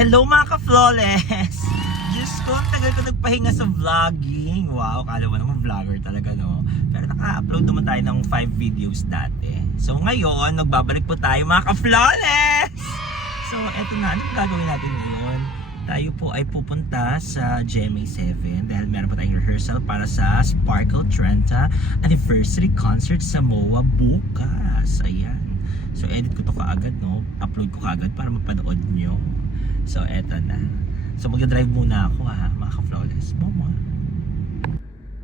Hello mga ka-flawless! Diyos ko, ang tagal ko nagpahinga sa vlogging. Wow, kala mo naman vlogger talaga, no? Pero naka-upload naman tayo ng 5 videos dati. So ngayon, nagbabalik po tayo mga ka-flawless! So eto na, ano gagawin natin ngayon? Tayo po ay pupunta sa GMA7 dahil meron pa tayong rehearsal para sa Sparkle 30 Anniversary Concert sa MOA bukas. Ayan. So edit ko to kaagad, no? Upload ko kaagad para mapanood nyo. So eto na. So magdadrive muna ako mga ka-flawless. Momo.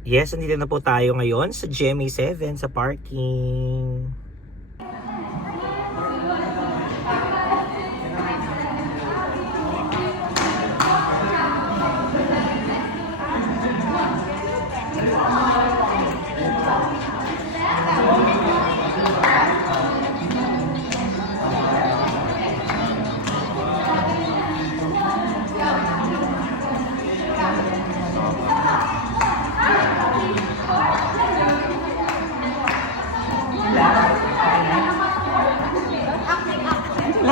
Yes, andito na po tayo ngayon sa GMA7 sa parking.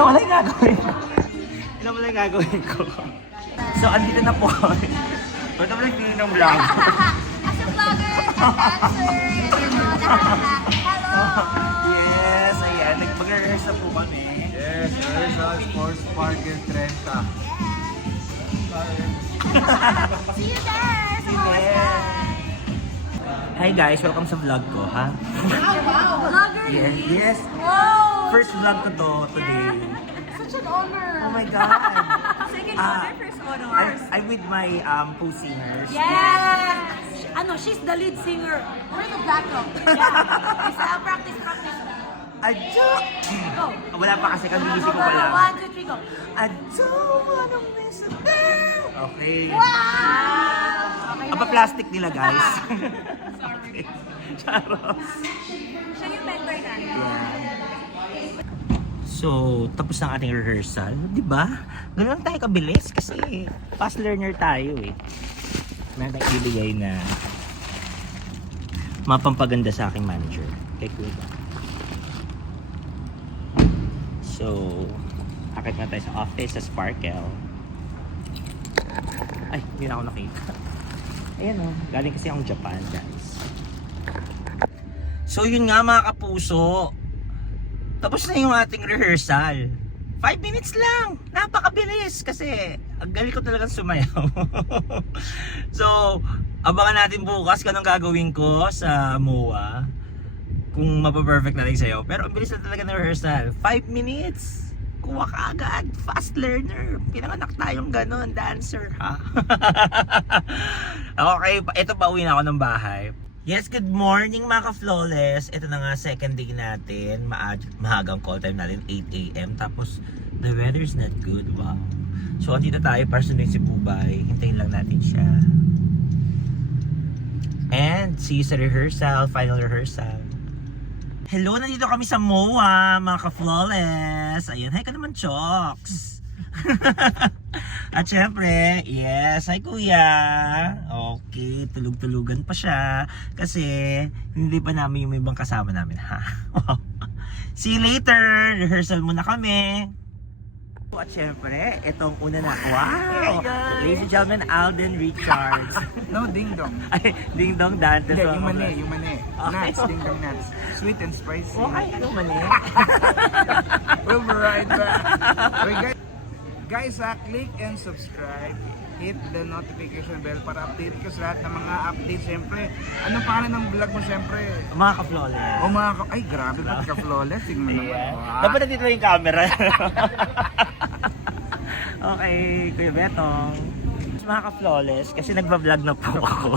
Wala yung gagawin. Wala yung gagawin ko. So, andito na po. Ba't naman nagtinin ng vlog? As a vlogger, dancer, hello! Yes, ayan. Mag-rehearse na po kami. Yes, rehearsal for Sparkle 30. Yes! See you there! Sa Hawaii! Hi guys, welcome sa vlog ko, ha? Wow! Vlogger! Yes, yes. Wow! First vlog ko to today. Such an honor! Oh my God. Second Ah, honor, first honor. I'm with my co-singers. Yes! Ano, she's the lead singer. We're the backup. Yeah. It's a practice. Adjo! Go. Wala pa kasi kami Go, music go, ko go, wala. 1, 2, 3, go. I don't wanna miss a thing. Okay. Wow! Okay, Ang pa-plastic nila, guys. Sorry. Charos. siya yung mentor natin. So, tapos na ang ating rehearsal. Di ba? Ganun lang tayo kabilis kasi fast learner tayo eh. Meron tayong ibigay na mapampaganda sa aking manager. Kay Kuya. So, akit na tayo sa office sa Sparkle. Ay, hindi na ako nakita. Ayan o, galing kasi akong Japan, guys. So, yun nga mga kapuso. Tapos na yung ating rehearsal. 5 minutes lang. Napakabilis kasi ang galing ko talagang sumayaw. So, abangan natin bukas kung anong gagawin ko sa MOA. Kung mapaperfect natin sa'yo. Pero ang bilis na talaga ng rehearsal. 5 minutes. Kuha ka agad. Fast learner. Pinanganak tayong ganon. Dancer, ha? Okay, ito pa uwi na ako ng bahay. Yes, good morning mga ka-flawless. Ito na nga second day natin. Mahagang call time natin, 8 AM. Tapos, the weather's not good. Wow. So, andito tayo para sundin si Bubay. Hintayin lang natin siya. And, see you sa rehearsal. Final rehearsal. Hello, nandito kami sa MOA, mga ka-flawless. Ayan, hi ka naman, Chokes. At syempre, yes, hi kuya. Okay, tulog-tulugan pa siya. Kasi, hindi pa namin yung ibang kasama namin, ha? See you later! Rehearsal muna kami. At syempre, itong una na. Wow! Ladies and gentlemen, Alden Richards. No, Ding Dong. Ay, Ding Dong Dante. Hindi, yung mani. Okay. Nuts, Ding Dong nuts. Sweet and spicy. Okay, yung mali. We'll be right back. Okay, guys, click and subscribe. Hit the notification bell para update ka sa lahat ng mga updates. Siyempre, anong pangalan ng vlog mo siyempre? Mga ka-flawless. O mga ay grabe pati ka flawless. Tingnan naman. Yeah. Wow. Dapat nandito yung camera. Okay, Kuya Betong. Mga ka-flawless, kasi nagpa-vlog na po ako.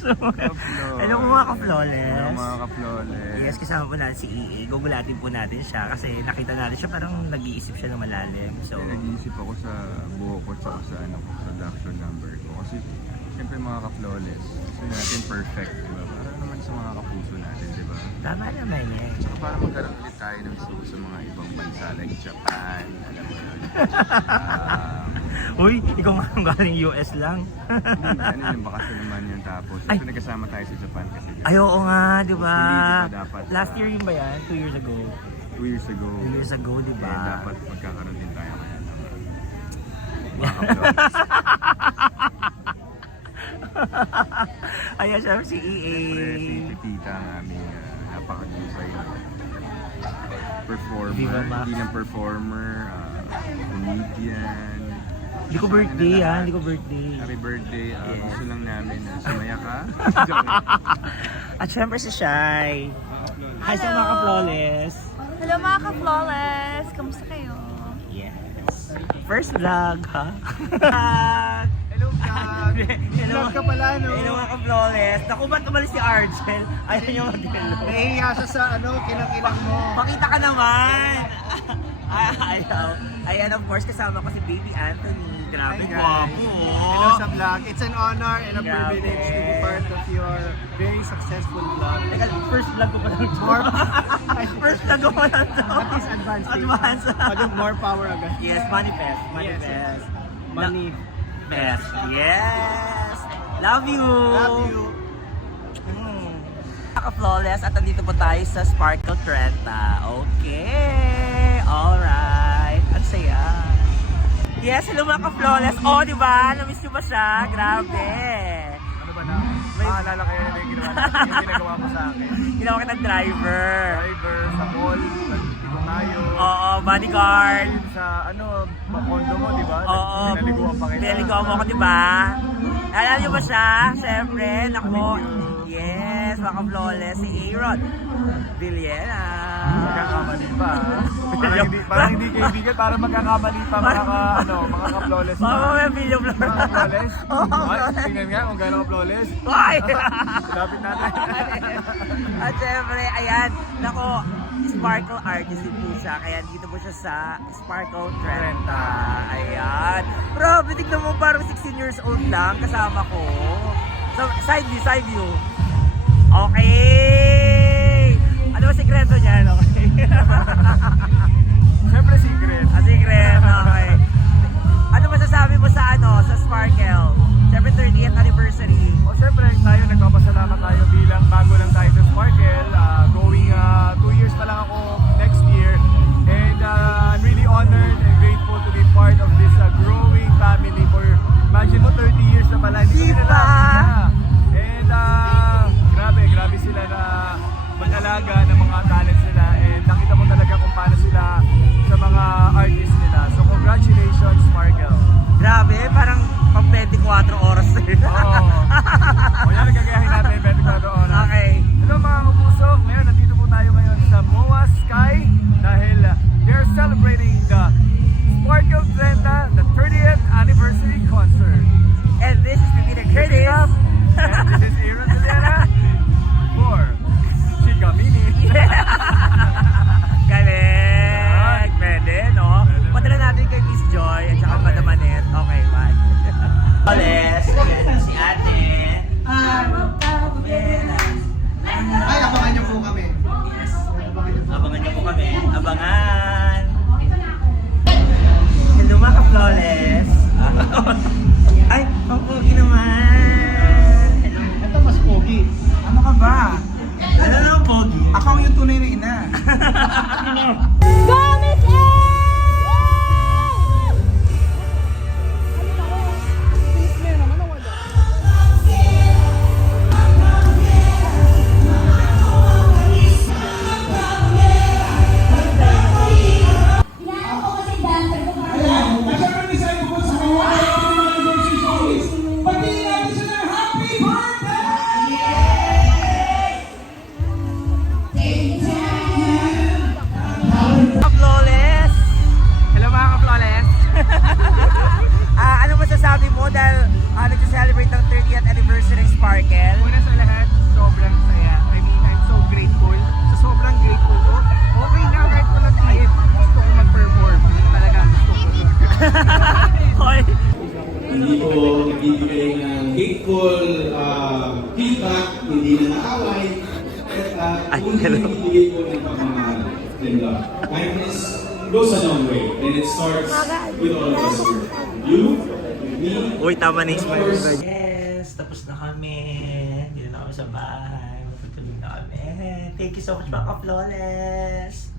So, hello mga ka-flawless. Hello mga ka-flawless. Yes, kasama po natin si EA. Gugulatin po natin siya kasi nakita natin siya parang nag-iisip siya ng malalim. So, Nag-iisip ako sa buho ko sa production number ko. Kasi siyempre mga ka-flawless. Gusto natin perfect, diba? Para naman sa mga kapuso natin, diba? tama naman eh. Tsaka para magkaroon ulit tayo ng show sa mga ibang bansa like Japan, alam mo yun. Uy, ikaw nga galing US lang. Ano yung bakasyon naman yun tapos. Ay. Ito nagkasama tayo sa Japan kasi. Ay, oo nga, di ba? Hindi, di ba dapat, Last year yun ba yan? 2 years ago? years ago. 2 years ago, di Kaya ba? dapat magkakaroon din tayo kaya Ayan siya, si Siyempre, si EA. Pepita ang aming napakagusay na performer. Viva Max. Hindi lang performer, comedian. Hindi ko birthday ha, hindi ko birthday. Happy birthday. Gusto lang namin na sumaya ka. At syempre si Shai. Hi sa mga ka-flawless. Hello mga ka-flawless! Kamusta kayo? Yes. First vlog ha. Hello, vlog! Vlog ka pala, no? Hello mga ka-flawless. Naku, ba't umalis si Argel? Ayaw niyo mag-hello. Nahihiya siya sa kinang-kinang mo. Pakita ka naman! Ayaw. Ayan, of course, kasama ko si Baby Anthony. Grabe, Hi, guys. guwapo. Hello sa vlog. It's an honor and a Grabe. privilege to be part of your very successful vlog. Teka, first vlog ko pa lang. More, First vlog ko pa lang to. at least advanced. Advance. More power agad. Yes, manifest. Manifest. Yes. Money. Best. Yes. Love you. Love you. Flawless at andito po tayo sa Sparkle Trenta. Okay. Alright. Ang saya. Yes, hello mga ka-flawless. Oh, di ba? Namiss nyo ba siya? Grabe. Ano ba na? Maalala kayo na yung ginawa natin, yung ginagawa mo sa akin. Ginawa kita driver. Driver, sa mall, nagtito tayo. Oo, bodyguard. Sa makondo mo, di ba? Oo. Pinaliguan pa kita. Pinaliguan mo ako, di ba? Alam niyo ba siya? Siyempre, naku. Yes, mga flawless si Aaron Villena. Magkakamali pa. Parang hindi kaibigan, parang magkakamali pa mga ka-flawless pa. Oo, may video vlog. Mga flawless? Ay, tingnan nga kung gano'n ka-flawless. Hoy! Lapit natin. At syempre, ayan, nako, Sparkle artist din po siya. Kaya dito po siya sa Sparkle Trenta. Ayan. Bro, tignan mo parang 16 years old lang kasama ko. So, side view, side view. Okay! Ano ba sikreto niyan? Okay. Siyempre secret. Secret, okay. Ano masasabi mo sa sa Sparkle? Siyempre 30th anniversary. O siyempre, tayo nagpapasalamat tayo bilang bago lang tayo sa Sparkle. Going 2 years pa lang ako next year. And I'm really honored and grateful to be part of this growing family for, imagine mo, 30 years na pala. Hindi ko Diba? nila. And grabe sila na mag-alaga ng mga talents nila. And nakita mo talaga kung paano sila sa mga artists nila. So congratulations, Sparkle. Grabe, parang pang 24 oras na yun. Oo. O yan, nagagayahin natin yung 24 oras. Okay. Hello mga kapuso, ngayon nandito po tayo ngayon sa MOA Sky dahil they're celebrating the Sparkle Trenta, the 30th anniversary concert. And this is Pepita Curtis. And this is Aaron Villena for Chica Mini. Galing! Pwede, no? Padala natin kay Miss Joy at saka Madam Annette. Okay, bye. Oles, ayan si ate. Ay, abangan niyo po kami. Yes. Abangan niyo po kami. Abangan! Hello mga ka-flawless. Ay, ang pogi naman. Hello. Ito mas pogi. Ano ka ba? Ano naman pogi? Ako ang yung tunay na ina. Flawless! Hello mga ka-flawless. Ano masasabi mo dahil nag-celebrate ng 30th anniversary ng Sparkle? Una sa lahat, sobrang saya. I mean, I'm so grateful. So sobrang grateful ko. Okay na, kahit walang tiip. Gusto ko mag-perform. Talagang gusto ko. Hoy! Hindi po nagbibigay ng hateful feedback, hindi na naaway, at kung nagbibigay po ng pagmamahal. Kindness goes a long way, and it starts with all of us here. You, me, Uy, tama na yung of course, Yes, tapos na kami. Dito na kami sa bahay. Matutulog na kami. Thank you so much mga ka-flawless.